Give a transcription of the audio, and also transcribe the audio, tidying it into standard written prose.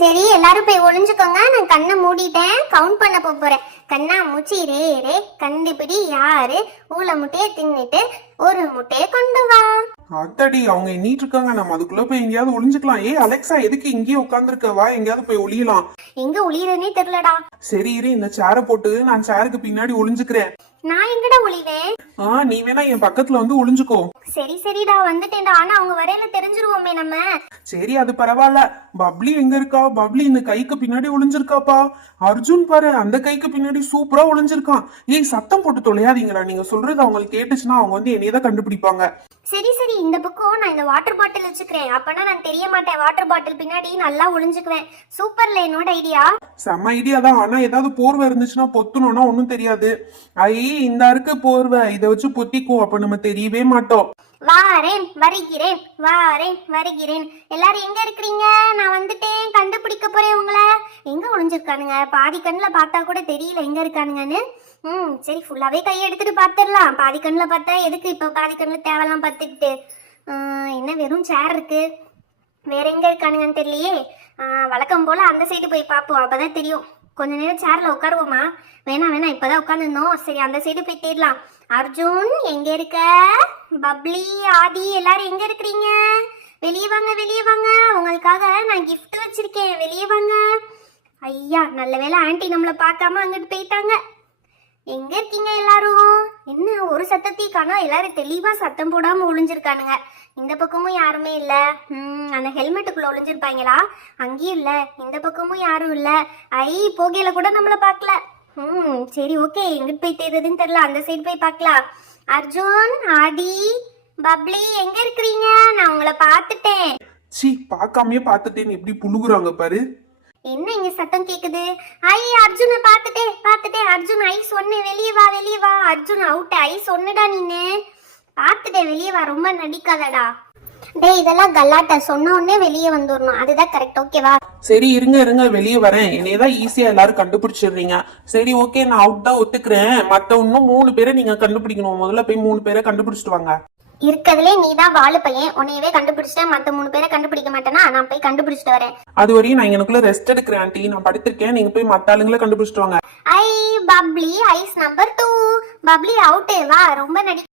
சரி எல்லாரும் போய் ஒளிஞ்சுக்கோங்க. நான் கண்ணை மூடிட்டேன், கவுண்ட் பண்ண போறேன். கண்ணா மூச்சி ரே ரே, கண்டுபிடி யாரு ஊழ முட்டையை தின்னுட்டு ஒரு முட்டையை கொண்டு வா. அத்தடி அவங்க எண்ணிட்டு இருக்காங்க, நம்ம அதுக்குள்ள போய் எங்கேயாவது ஒளிஞ்சுக்கலாம். அலெக்சா எதுக்கு இங்கேயே உட்காந்துருக்க, வா எங்கேயாவது போய் ஒளியலாம். எங்க ஒளியறனே தெரியலடா. சரி இரு, இந்த சேரை போட்டு நான் சேருக்கு பின்னாடி ஒளிஞ்சுக்கிறேன். நான் எங்கடா ஒளிவேன்? நீ வேணா என் பக்கத்துல வந்து ஒளிஞ்சுக்கோ. சரி சரிடா வந்துட்டேன்டா. ஆனா அவங்க வரையில தெரிஞ்சிருவோமே நம்ம. சரி அது பரவாயில்ல. பப்ளி எங்க இருக்கா? பப்ளி இந்த கைக்கு பின்னாடி ஒளிஞ்சிருக்காப்பா. அர்ஜுன் பாரு அந்த கைக்கு பின்னாடி சூப்பரா ஒளிஞ்சிருக்கான். சத்தம் போட்டு தொலையாதீங்களா, நீங்க சொல்றது அவங்களுக்கு கேட்டுச்சுன்னா அவங்க வந்து என்னையதான் கண்டுபிடிப்பாங்க. சரி சரி, இந்த பக்கம் நான் இந்த வாட்டர் பாட்டில் வச்சுக்கிறேன். அப்பனா நான் தெரிய மாட்டேன். வாட்டர் பாட்டில் பின்னாடி நல்லா ஒளிஞ்சுக்குவேன். சூப்பர்ல என்னோட ஐடியா. செம்ம ஐடியா தான். ஆனா ஏதாவது போர்வை இருந்துச்சுன்னா பொத்துனோம்னா ஒன்னும் தெரியாது. இந்த இருக்கு போர்வை, இதை வச்சு பொத்திக்கும், அப்ப நம்ம தெரியவே மாட்டோம். வாரேன் வருகிறேன், வாரேன் வருகிறேன். எல்லாரும் எங்க இருக்கிறீங்க? நான் வந்துட்டேன், கண்டுபிடிக்க போறேன் உங்களை. எங்க ஒளிஞ்சிருக்கானுங்க? பாதி கண்ணுல பார்த்தா கூட தெரியல எங்க இருக்கானுங்கன்னு. சரி ஃபுல்லாவே கையை எடுத்துட்டு பாத்துடலாம். பாதி கண்ணுல பார்த்தா எதுக்கு இப்ப பாதி கண்ணுல தேவலாம் பார்த்துக்கிட்டு. என்ன வெறும் சேர் இருக்கு, வேற எங்க இருக்கானுங்கன்னு தெரியலையே. வழக்கம் போல அந்த சைடு போய் பார்ப்போம், அப்பதான் தெரியும். கொஞ்ச நேரம் சேர்ல உட்காருவோமா? வேணாம் இப்பதான் உட்காந்துருந்தோம். சரி அந்த சைடு போய் தேடலாம். அர்ஜுன் எங்க இருக்க? பப்ளி ஆதி எல்லாரும் எங்க இருக்கிறீங்க? வெளியே வாங்க வெளியே வாங்க, உங்களுக்காக நான் கிஃப்ட் வச்சிருக்கேன், வெளியே வாங்க. ஐயா நல்ல வேளை ஆன்ட்டி நம்மளை பார்க்காம அங்கிட்டு போயிட்டாங்க. எங்க இருக்கீங்க எல்லாரும்? என்ன ஒரு சத்தத்தையும் காணோம். எல்லாரும் தெளிவா சத்தம் போடாம ஒளிஞ்சிருக்கானுங்க. இந்த பக்கமும் யாருமே இல்ல. அந்த ஹெல்மெட்டுக்குள்ள ஒளிஞ்சிருப்பாங்களா? அங்கேயும் இல்ல. இந்த பக்கமும் யாரும் இல்ல. போகையில கூட நம்மள பார்க்கல. சரி ஓகே, எங்கிட்டு போய் தேடுறதுன்னு தெரியல. அந்த சைடு போய் பார்க்கலாம். அர்ஜுன் ஆதி பப்ளி எங்க இருக்கிறீங்க? நான் உங்களை பார்த்துட்டேன். பார்க்காமயே பார்த்துட்டேன்னு எப்படி புழுகுறாங்க பாரு. என்ன இங்க சத்தம் கேக்குது? அர்ஜுனை பார்த்துட்டேன். அர்ஜுன் சொன்னேன் வெளியே வா வெளியே வா. அர்ஜுன் அவுட். சொன்னடா நீனு, பார்த்துட்டேன் வெளியே வா, ரொம்ப நடிக்காதடா. டேய் இதெல்லாம் கல்லாட்ட, சொன்ன உடனே வெளியே வந்துடணும், அதுதான் கரெக்ட். ஓகேவா? சரி இருங்க வெளியே வரேன். என்னையதான் ஈஸியா எல்லாரும் கண்டுபிடிச்சிடுறீங்க. சரி ஓகே, நான் அவுட் தான் ஒத்துக்கிறேன். மத்த இன்னும் 3 பேரை நீங்க கண்டுபிடிக்கணும். முதல்ல போய் 3 பேரை கண்டுபிடிச்சிட்டு வாங்க. இருக்கிறதுலே நீ தான் வாழு பையன், உன்னையவே கண்டுபிடிச்சிட்டேன். மத்த 3 பேரை கண்டுபிடிக்க மாட்டேனா? நான் போய் கண்டுபிடிச்சிட்டு வரேன். அது வரையும் நான் எனக்குள்ள ரெஸ்ட் எடுக்கிறேன் ஆண்டி. நான் படுத்திருக்கேன், நீங்க போய் மத்த ஆளுங்களை கண்டுபிடிச்சிட்டு வாங்க. Bubbly number 2. Bubbly out. வா ரொம்ப நடி